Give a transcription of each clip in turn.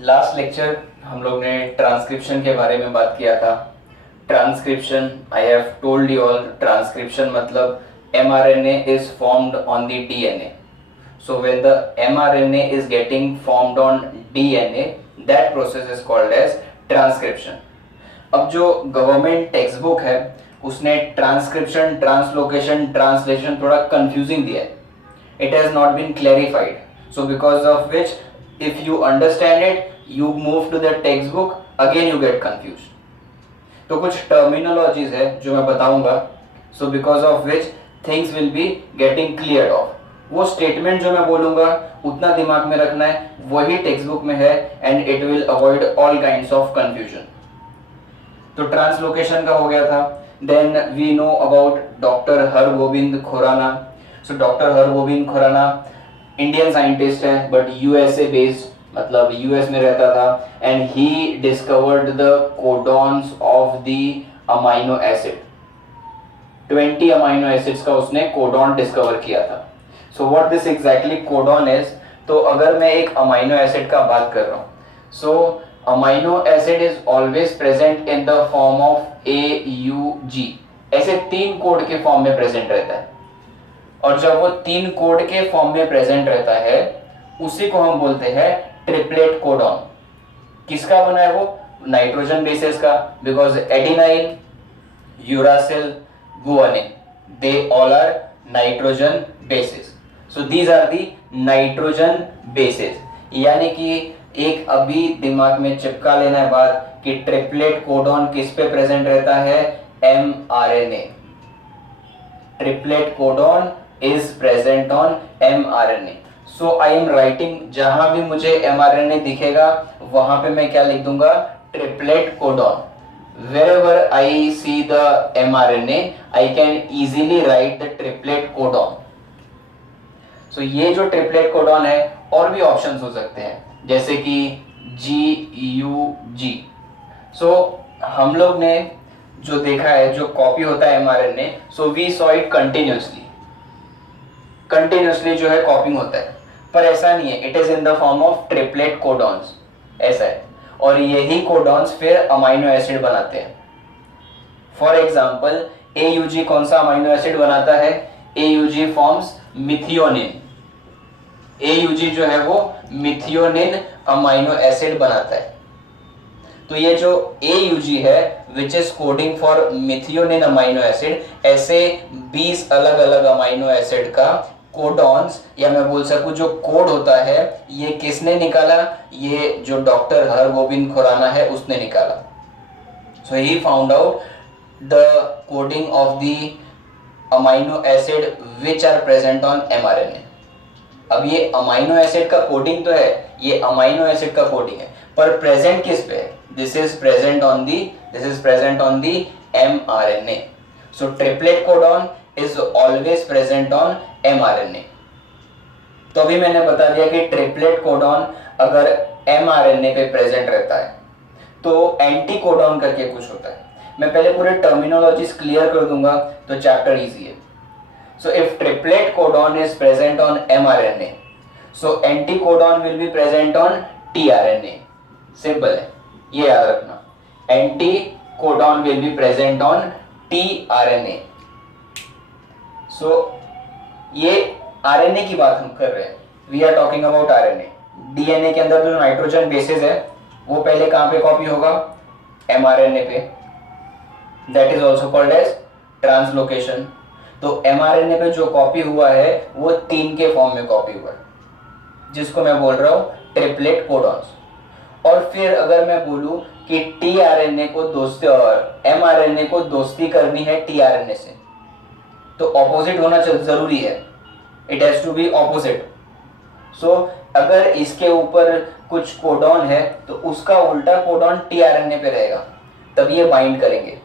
Last lecture हम लोग ने ट्रांसक्रिप्शन के बारे में बात किया था। Transcription, I have told you all, transcription मतलब mRNA is formed on the DNA. So when the mRNA is getting formed on DNA, that process is called as transcription. अब जो गवर्नमेंट टेक्स्ट बुक है उसने transcription, translocation, translation थोड़ा confusing दिया है. It has not been clarified. So because of which, if you understand it, you move to the textbook, again you get confused. तो कुछ terminologies है जो मैं बताऊंगा. So because of which things will be getting cleared off. वो statement जो मैं बोलूंगा उतना दिमाग में रखना है, वही टेक्स्ट बुक में है, and it will avoid all kinds of confusion. तो ट्रांसलोकेशन का हो गया था. Then we know about doctor Hargobind Khorana. So doctor Hargobind Khorana Indian scientist है बट यूएसए बेस्ड, मतलब यूएस में रहता था, and he discovered the codons of the amino acid. 20 amino acids का उसने कोडॉन डिस्कवर किया था. So what this exactly codon is. तो अगर मैं एक अमाइनो एसिड का बात कर रहा हूँ, so amino acid is always present in the form of AUG. ऐसे 3 कोड के फॉर्म में प्रेजेंट रहता है, और जब वो 3 कोड के फॉर्म में प्रेजेंट रहता है उसी को हम बोलते हैं ट्रिपलेट कोडॉन. किसका बना है वो? नाइट्रोजन बेसिस का, because adenine, uracil, guanine, they all are nitrogen bases. So these are the nitrogen bases. यानी कि एक अभी दिमाग में चिपका लेना है बात कि ट्रिपलेट कोडॉन किस पे प्रेजेंट रहता है? mRNA. Triplet codon is present on mRNA. So I am writing, जहां भी मुझे mRNA दिखेगा वहां पे मैं क्या लिख दूंगा? Triplet codon. Wherever I see the mRNA, I can easily write the triplet codon. So ये जो ट्रिपलेट कोडॉन है, और भी ऑप्शंस हो सकते हैं जैसे कि GUG. So हम लोग ने जो देखा है, जो कॉपी होता है mRNA, so we saw it continuously जो है कॉपिंग होता है, पर ऐसा नहीं है. It is in the form of triplet codons, ऐसा है. और यही कोडॉन्स फिर अमाइनो एसिड बनाते हैं. फॉर एग्जांपल AUG कौन सा अमाइनो एसिड बनाता है? AUG forms methionine. AUG जो है वो मिथियोनिन अमाइनो एसिड बनाता है. तो ये जो AUG है which is coding for methionine amino acid, ऐसे 20 अलग अलग अमाइनो एसिड का कोडॉन्स, या मैं बोल सकूं जो कोड होता है, ये किसने निकाला? ये जो डॉक्टर हरगोविंद खुराना है उसने निकाला. So he found out the coding of the amino acid which are present on mRNA. अब ये अमाइनो एसिड का कोडिंग तो है, ये अमाइनो एसिड का कोडिंग है, पर प्रेजेंट किस पे है? This is present on the mRNA. So triplet codon is always present on mRNA. तो अभी मैंने बता दिया कि ट्रिपलेट कोडॉन अगर mRNA पे प्रेजेंट रहता है तो एंटी कोडॉन करके कुछ होता है. मैं पहले पूरे टर्मिनोलॉजीज क्लियर कर दूंगा तो चैप्टर इजी है. So if triplet codon is present on mRNA, so anticodon will be present on tRNA. Simple है, ये याद रखना. Anticodon will be present on tRNA. So ये RNA की बात हम कर रहे हैं. We are talking about RNA. DNA के अंदर जो नाइट्रोजन बेसिस है वो पहले कहाँ पे कॉपी होगा? mRNA पे. That is also called as translocation. तो mRNA पे जो कॉपी हुआ है वो 3 के फॉर्म में कॉपी हुआ है, जिसको मैं बोल रहा हूँ ट्रिपलेट कोडॉन्स. और फिर अगर मैं बोलूँ कि tRNA को दोस्ती और mRNA को दोस्ती करनी है tRNA से, तो ऑपोजिट होना जरूरी है. It has to be opposite. So अगर इसके ऊपर कुछ कोडॉन है तो उसका उल्टा कोडॉन tRNA पे रहेगा, तब ये बाइंड करेंगे.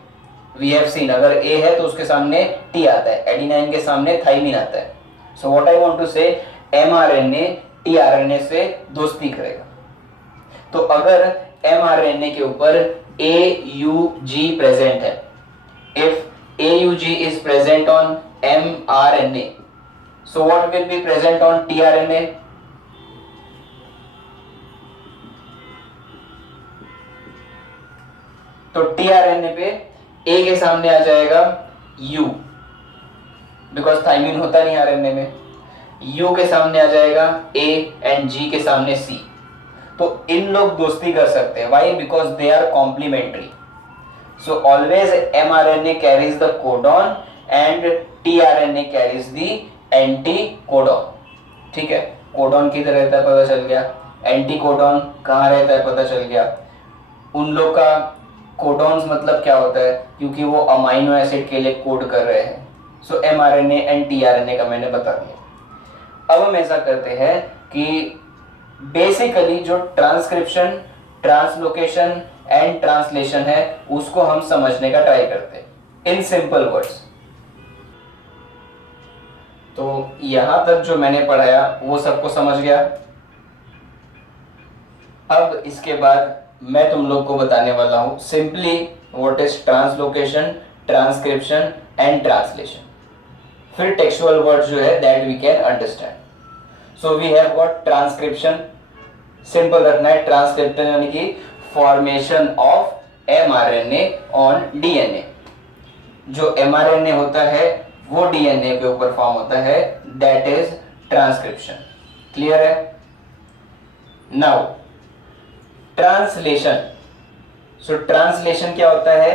We have seen, अगर A है तो उसके सामने T आता है, एडिनाइन के सामने थाइमिन आता है. So what I want to say, mRNA tRNA से दोस्ती करेगा. तो अगर mRNA के ऊपर AUG प्रेजेंट है, if AUG is present on mRNA, so what will be present on tRNA? तो टीआरएनए पे ए के सामने आ जाएगा यू, बिकॉज थाइमिन होता नहीं आरएनए में। यू के सामने आ जाएगा ए एंड जी के सामने सी। तो इन लोग दोस्ती कर सकते हैं, why? Because they are complementary. So always mRNA carries the codon and tRNA carries the anticodon. ठीक है, कोडॉन किधर रहता है पता चल गया, एंटी कोडॉन कहाँ रहता है पता चल गया। उन लोग का कोडॉन्स मतलब क्या होता है, क्योंकि वो अमाइनो एसिड के लिए कोड कर रहे हैं। सो एमआरएनए एंड टीआरएनए का मैंने बता दिया। अब हम ऐसा करते हैं कि बेसिकली जो ट्रांसक्रिप्शन, ट्रांसलोकेशन एंड ट्रांसलेशन है उसको हम समझने का ट्राई करते हैं इन सिंपल वर्ड्स। तो यहां तक जो मैंने पढ़ाया वो सबको समझ गया। अब इसके बाद मैं तुम लोग को बताने वाला हूं simply what is translocation, transcription and translation. फिर टेक्सुअल वर्ड जो है that we can understand. So we have got transcription, simple रखना है। ट्रांसक्रिप्शन यानी कि formation of mRNA on DNA. जो एमआरएनए होता है वो डीएनए के ऊपर फॉर्म होता है, दैट इज ट्रांसक्रिप्शन। क्लियर है? Now translation. सो ट्रांसलेशन क्या होता है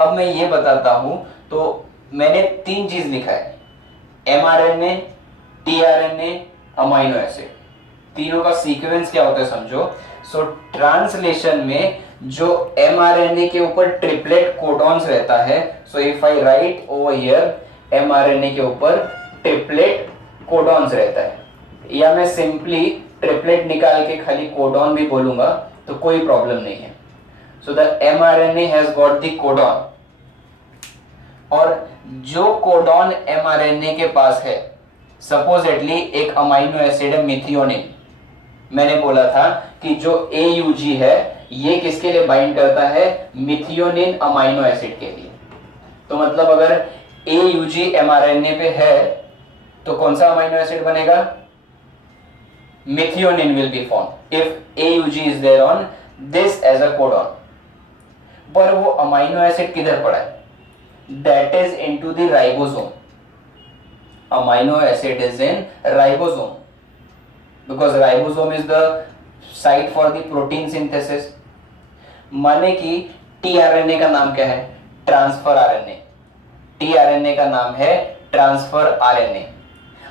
अब मैं ये बताता हूं। तो मैंने 3 चीज लिखा है, एमआरएनए, टीआरएनए, अमाइनो एसिड। तीनों का सीक्वेंस क्या होता है समझो। सो ट्रांसलेशन में जो एमआरएनए के ऊपर ट्रिपलेट कोडॉन्स रहता है, so if I right over here mRNA के ऊपर ट्रिपलेट कोडॉन्स रहता है, या मैं सिंपली ट्रिपलेट निकाल के खाली कोडॉन भी बोलूंगा तो कोई प्रॉब्लम नहीं है। So the mRNA has got the codon, और जो कोडॉन एमआरएनए के पास है, सपोजेटली एक अमाइनो एसिड है मिथियोनिन। मैंने बोला था कि जो AUG है ये किसके लिए बाइंड करता है, मिथियोनिन अमाइनो एसिड के लिए। तो मतलब अगर AUG mRNA पे है तो कौन सा अमाइनो एसिड बनेगा, methionine will be form if AUG is there on this as a codon. पर वो अमाइनो एसिड किधर पड़ा है, that is into the ribosome. Amino acid is in ribosome because ribosome is the site for the protein synthesis. माने कि tRNA का नाम क्या है, ट्रांसफर आरएनए। टीआरएनए का नाम है ट्रांसफर आरएनए।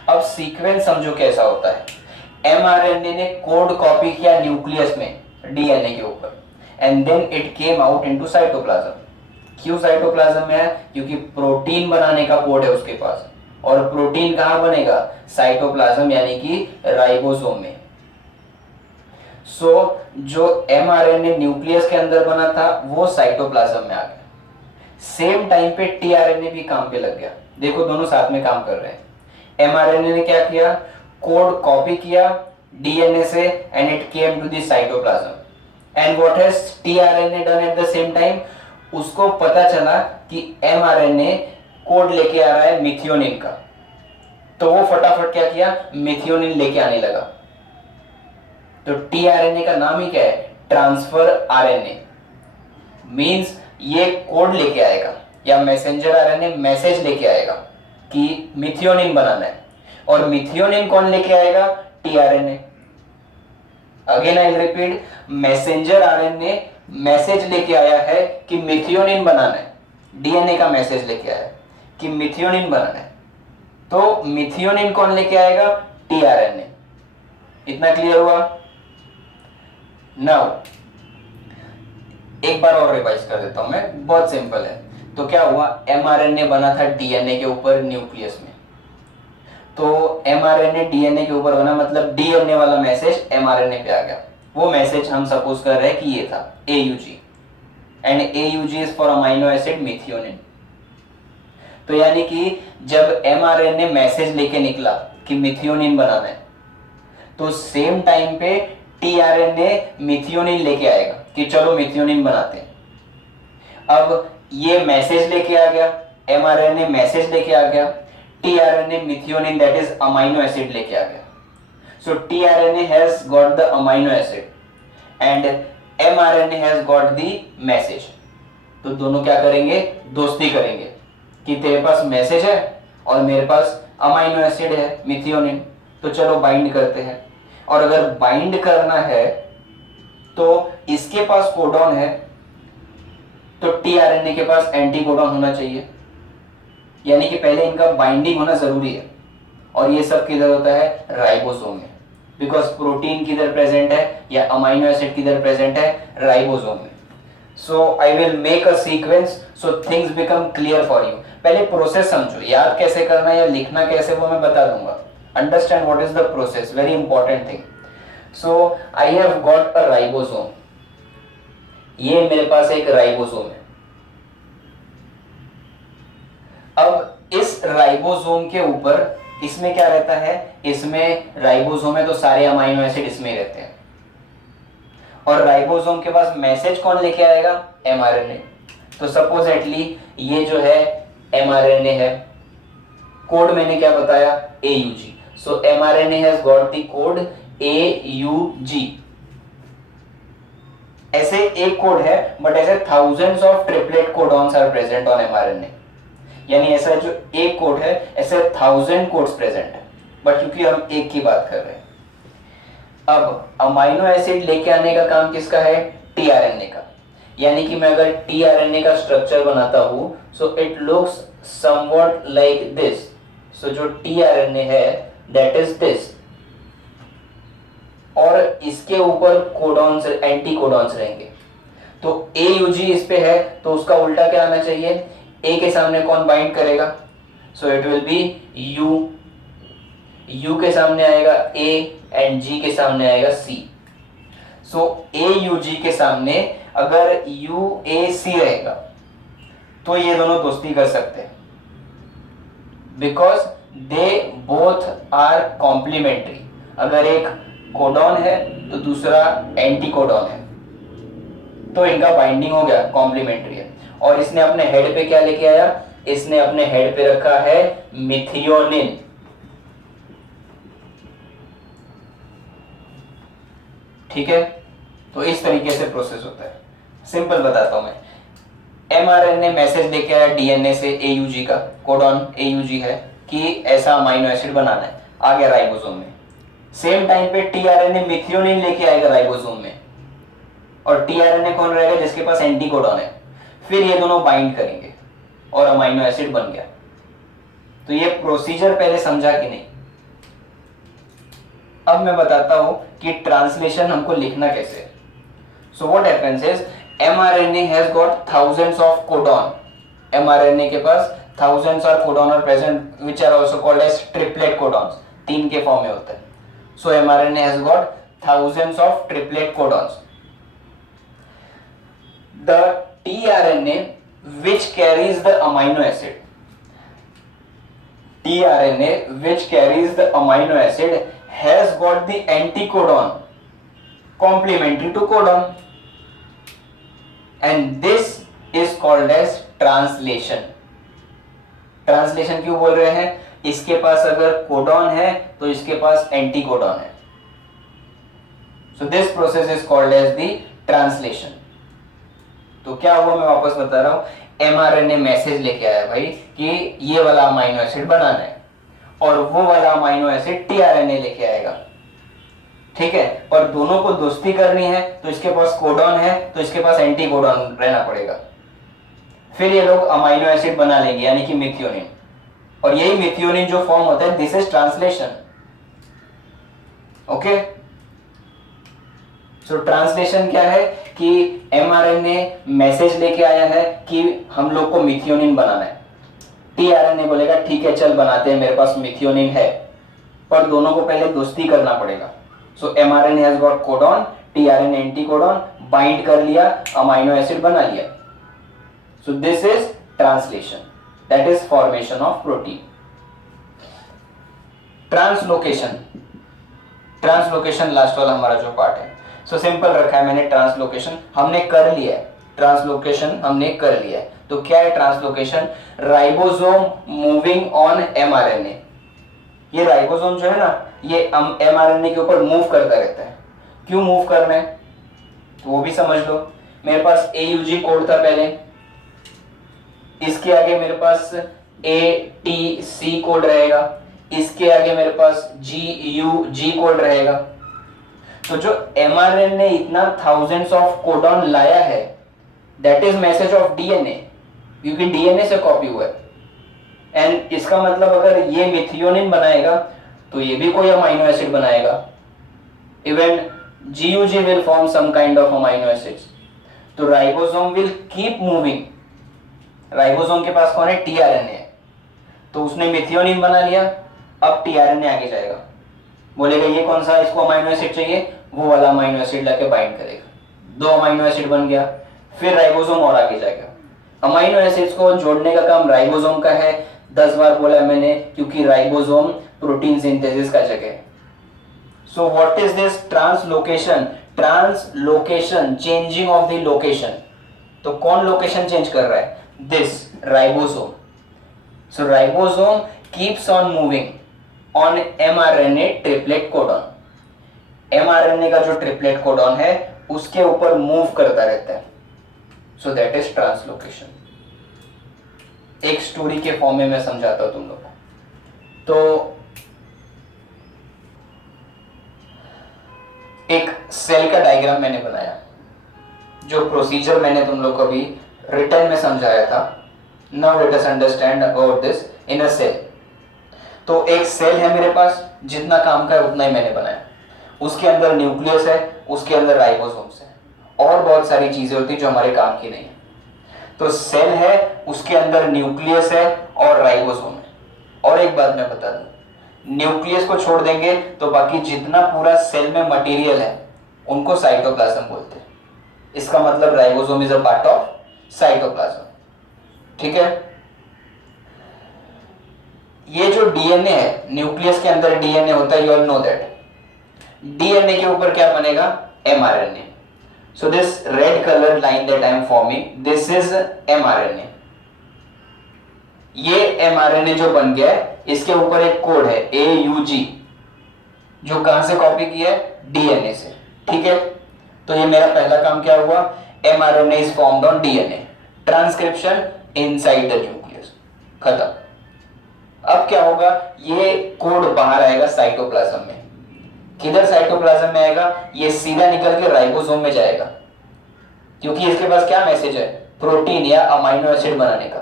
अब सीक्वेंस समझो कैसा होता है। एमआरएनए ने कोड कॉपी किया न्यूक्लियस में डीएनए के ऊपर, and then it came out into cytoplasm. क्यों साइटोप्लाज्म में है, क्योंकि प्रोटीन बनाने का कोड है उसके पास, और प्रोटीन कहां बनेगा, साइटोप्लाज्म यानी कि राइबोसोम में। सो जो एमआरएनए न्यूक्लियस के अंदर बना था वो साइटोप्लाज्म में आ गया। सेम टाइम पे टीआरएनए भी काम पे लग गया। देखो दोनों साथ में काम कर रहे हैं। एमआरएनए ने क्या किया, कोड कॉपी किया डीएनए से and it came to the cytoplasm. And what has tRNA done at the same time, उसको पता चला कि एमआरएनए कोड लेके आ रहा है मिथियोनिन का, तो वो फटाफट क्या किया, मिथियोनिन लेके आने लगा। तो टीआरएनए का नाम ही क्या है, ट्रांसफर आरएनए। मींस ये कोड लेके आएगा, या मैसेंजर आरएनए मैसेज लेके आएगा कि मिथियोनिन बनाना है। और मिथियोनिन कौन लेके आएगा, tRNA. Again I repeat, messenger RNA message लेके आया है कि मिथियोनिन बनाना है, डीएनए का मैसेज लेके आया कि मिथियोनिन बनाना है। तो मिथियोनिन कौन लेके आएगा, टीआरएनए। इतना क्लियर हुआ? नाउ एक बार और रिवाइज कर देता हूं मैं, बहुत सिंपल है। तो क्या हुआ, एमआरएनए बना था डीएनए के ऊपर न्यूक्लियस में। तो एमआरएनए डीएनए के ऊपर बना, मतलब डीएनए वाला मैसेज एमआरएनए पे आ गया। वो मैसेज हम सपोज कर रहे हैं कि ये था AUG, and AUG is for amino acid methionine. तो यानी कि जब एमआरएनए मैसेज लेके निकला कि मिथियोनिन बनाना है, तो सेम टाइम पे टीआरएनए मिथियोनिन लेके आएगा कि चलो मिथियोनिन बनाते हैं। अब ये मैसेज लेके आ गया, एमआरएनए मैसेज लेके आ गया, tRNA methionine that is amino acid लेके आ गया। So tRNA has got the amino acid and mRNA has got the message. तो दोनों क्या करेंगे, दोस्ती करेंगे कि तेरे पास मैसेज है और मेरे पास अमाइनो एसिड है मिथियोनिन, तो चलो बाइंड करते हैं। और अगर बाइंड करना है तो इसके पास कोडॉन है तो टीआरएनए के पास एंटी कोडॉन होना चाहिए, यानी कि पहले इनका बाइंडिंग होना जरूरी है। और ये सब किधर होता है, राइबोसोम में, बिकॉज प्रोटीन किधर प्रेजेंट है या अमाइनो एसिड किधर प्रेजेंट है, राइबोसोम में। So I will make a sequence so things become clear for you. पहले प्रोसेस समझो, याद कैसे करना है या लिखना कैसे वो मैं बता दूंगा। Understand what is the process, very important thing. So I have got a ribosome, ये मेरे पास एक राइबोसोम है। अब इस राइबोसोम के ऊपर इसमें क्या रहता है, इसमें राइबोसोम है तो सारे अमाइनो एसिड इसमें ही रहते हैं। और राइबोसोम के पास मैसेज कौन लेके आएगा, एमआरएनए। तो सपोजेटली ये जो है एमआरएनए है, कोड मैंने क्या बताया, AUG. So mRNA has got the code AUG. ऐसे एक कोड है, बट ऐसे thousands of triplet codons are present on mRNA. यानी ऐसा जो एक कोड है ऐसे 1000 कोड्स प्रेजेंट है, बट क्योंकि हम एक की बात कर रहे हैं। अब अमाइनो एसिड लेके आने का काम किसका है, टीआरएनए का। यानी कि मैं अगर टीआरएनए का स्ट्रक्चर बनाता हूं, so it looks somewhat like this. So जो टीआरएनए है दैट इज दिस, और इसके ऊपर कोडॉन्स, एंटी कोडॉन्स रहेंगे। तो एयूजी इस पे है तो उसका उल्टा क्या आना चाहिए, ए के सामने कौन बाइंड करेगा, so it will be you. You के सामने आएगा ए एंड जी के सामने आएगा सी। सो ए यू जी के सामने अगर यू ए सी रहेगा तो ये दोनों दोस्ती कर सकते हैं, because they both are complementary. अगर एक कोडॉन है तो दूसरा एंटी कोडॉन है, तो इनका बाइंडिंग हो गया, कॉम्प्लीमेंट्री है। और इसने अपने हेड पे क्या लेके आया, इसने अपने हेड पे रखा है मिथियोनिन। ठीक है, तो इस तरीके से प्रोसेस होता है। सिंपल बताता हूं मैं। एमआरएनए मैसेज लेके आया डीएनए से, एयूजी का कोडॉन एयूजी है कि ऐसा अमाइनो एसिड बनाना है, आ गया राइबोसोम में। सेम टाइम पे टीआरएनए मिथियोनिन लेके आएगा राइबोसोम में, और टीआरएनए कौन रहेगा, जिसके पास एंटी कोडॉन है। फिर ये दोनों बाइंड करेंगे और अमाइनो एसिड बन गया। तो ये प्रोसीजर पहले समझा कि नहीं। अब मैं बताता हूं कि ट्रांसलेशन हमको लिखना कैसे। So what happens is mRNA has got thousands of codon. mRNA के पास thousands of codon are present which are also called as triplet codons, 3 के फॉर्म में होता है। So mRNA has got thousands of triplet codons. The tRNA which carries the amino acid, tRNA which carries the amino acid has got the anticodon complementary to codon, and this is called as translation. Translation क्यों बोल रहे हैं, इसके पास अगर codon है तो इसके पास anticodon है। So this process is called as the translation. तो क्या हुआ, मैं वापस बता रहा हूं। एमआरएनए मैसेज लेके आया भाई कि ये वाला अमाइनो एसिड बनाना है, और वो वाला अमाइनो एसिड टीआरएनए लेके आएगा। ठीक है, पर दोनों को दोस्ती करनी है तो इसके पास कोडॉन है तो इसके पास एंटी कोडॉन रहना पड़ेगा। फिर ये लोग अमाइनो एसिड बना लेंगे, यानी कि मिथियोनिन। और यही मिथियोनिन जो फॉर्म होता है, this is translation. Okay, so translation क्या है कि एमआरएनए मैसेज लेके आया है कि हम लोग को मिथियोनिन बनाना है। टीआरएनए बोलेगा ठीक है चल बनाते हैं, मेरे पास मिथियोनिन है, पर दोनों को पहले दोस्ती करना पड़ेगा। So mRNA has got codon, tRNA anticodon, bind कर लिया, अमाइनो एसिड बना लिया। So this is translation, that is formation of protein. Translocation, translocation last वाला हमारा जो पार्ट है। सो सिंपल रखा है मैंने, ट्रांसलोकेशन हमने कर लिया है, ट्रांसलोकेशन हमने कर लिया है। तो क्या है translocation, ribosome moving on mRNA. ये राइबोसोम जो है ना, ये एमआरएनए के ऊपर मूव करता रहता है। क्यों मूव करना है तो वो भी समझ लो। मेरे पास एयूजी कोड था पहले, इसके आगे मेरे पास ATC कोड रहेगा, इसके आगे मेरे पास GUG कोड रहेगा। तो जो mRNA ने इतना थाउजेंड्स ऑफ कोडॉन लाया है, that is message of DNA, क्योंकि DNA से कॉपी हुआ है। एंड इसका मतलब अगर ये मिथियोनिन बनाएगा तो ये भी कोई अमाइनो एसिड बनाएगा। Even GUG will form some kind of amino acids. तो ribosome will keep moving. Ribosome के पास कौन है? tRNA है। तो उसने मिथियोनिन बना लिया, अब tRNA आगे जाएगा, बोलेगा ये कौन सा इसको अमाइनो एसिड चाहिए, वो वाला अमाइनो एसिड लाके बाइंड करेगा, 2 अमाइनो एसिड बन गया। फिर राइबोसोम और आगे जाएगा। अमाइनो एसिड्स को जोड़ने का काम राइबोसोम का है। 10 बार बोला मैंने, क्योंकि राइबोसोम प्रोटीन सिंथेसिस का जगह है। So what is this translocation? Translocation, changing of the location. तो कौन लोकेशन चेंज कर रहा है? This ribosome. So ribosome keeps on moving on mRNA triplet codon. mRNA का जो ट्रिपलेट कोडॉन है उसके ऊपर मूव करता रहता है। So that is translocation. एक स्टोरी के फॉर्म में मैं समझाता हूं तुम लोग को। तो एक सेल का डायग्राम मैंने बनाया, जो प्रोसीजर मैंने तुम लोग को अभी रिटर्न में समझाया था। Now let us understand about this in a cell. तो एक सेल है मेरे पास, जितना काम का है उतना ही मैंने बनाया। उसके अंदर न्यूक्लियस है, उसके अंदर राइबोसोम्स है, और बहुत सारी चीजें होती जो हमारे काम की नहीं है। तो सेल है, उसके अंदर न्यूक्लियस है और राइबोसोम है। और एक बात मैं बता दूं, न्यूक्लियस को छोड़ देंगे तो बाकी जितना पूरा सेल में मटेरियल है उनको साइटोप्लाज्म बोलते हैं। इसका मतलब ribosome is a part of cytoplasm. ठीक है। ये जो डीएनए है, न्यूक्लियस के अंदर डीएनए होता है, you all know that. DNA के ऊपर क्या बनेगा? mRNA। So this red colored line that I am forming, this is mRNA. ये mRNA जो बन गया है, इसके ऊपर एक कोड है AUG, जो कहां से कॉपी किया है? DNA से। ठीक है। तो ये मेरा पहला काम क्या हुआ? mRNA is formed on DNA. Transcription inside the nucleus. खत्म। अब क्या होगा? ये कोड बाहर आएगा साइटोप्लाज्म में। किधर साइटोप्लाज्म में आएगा? ये सीधा निकल के राइबोसोम में जाएगा, क्योंकि इसके पास क्या मैसेज है? प्रोटीन या अमाइनो एसिड बनाने का।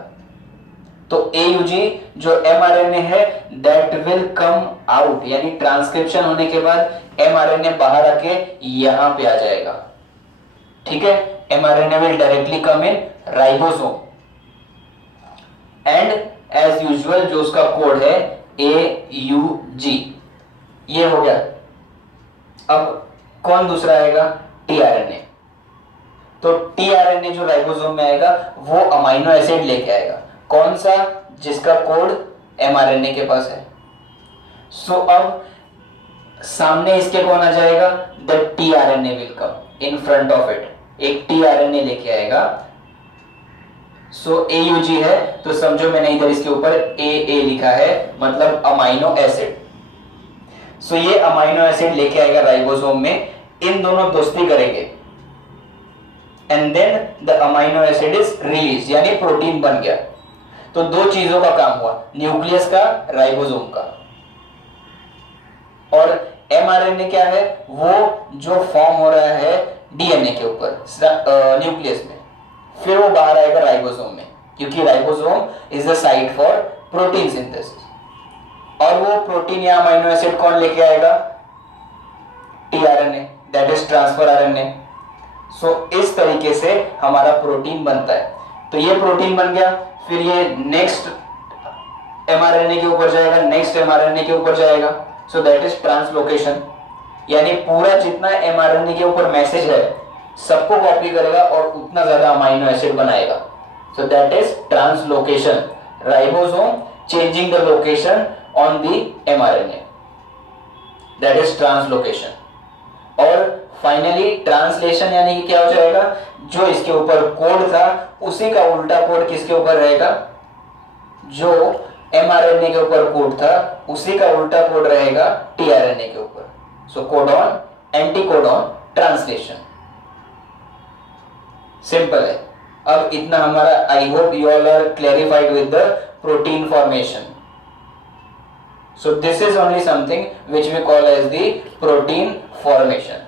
तो AUG जो mRNA है, दैट विल कम आउट, यानी ट्रांसक्रिप्शन होने के बाद mRNA बाहर आके यहां पे आ जाएगा। ठीक है। mRNA will directly come in ribosome and as usual जो उसका कोड है AUG। ये हो गया। अब कौन दूसरा आएगा? tRNA। तो tRNA जो राइबोसोम में आएगा वो अमाइनो एसिड लेके आएगा। कौन सा? जिसका कोड mRNA के पास है। सो अब सामने इसके कौन आ जाएगा? The tRNA will come in front of it. एक tRNA लेके आएगा। सो AUG है, तो समझो मैंने इधर इसके ऊपर AA लिखा है, मतलब अमाइनो एसिड। सो ये अमाइनो एसिड लेके आएगा राइबोसोम में, इन दोनों दोस्ती करेंगे and then the amino acid is release, यानी प्रोटीन बन गया। तो 2 चीजों का काम हुआ, न्यूक्लियस का, राइबोसोम का। और mRNA क्या है? वो जो फॉर्म हो रहा है DNA के ऊपर न्यूक्लियस में, फिर वो बाहर आएगा राइबोसोम में, क्योंकि ribosome is the site for protein synthesis. और वो प्रोटीन या अमाइनो एसिड कौन लेके आएगा? tRNA, that is transfer RNA। सो इस तरीके से हमारा प्रोटीन बनता है। तो ये प्रोटीन बन गया, फिर ये नेक्स्ट mRNA के ऊपर जाएगा, नेक्स्ट mRNA के ऊपर जाएगा। सो दैट इज ट्रांसलोकेशन, यानी पूरा जितना mRNA के ऊपर मैसेज है सबको कॉपी करेगा और उतना ज्यादा अमाइनो एसिड बनाएगा। So that is translocation. Ribosome changing the location on the mRNA, that is translocation। और फाइनली ट्रांसलेशन, यानी कि क्या हो जाएगा? जो इसके ऊपर कोड था उसी का उल्टा कोड किसके ऊपर रहेगा? जो mRNA के ऊपर कोड था उसी का उल्टा कोड रहेगा tRNA के ऊपर। So codon anti codon translation. Simple है। अब इतना हमारा, I hope you all are clarified with the protein formation. So this is only something which we call as the protein formation.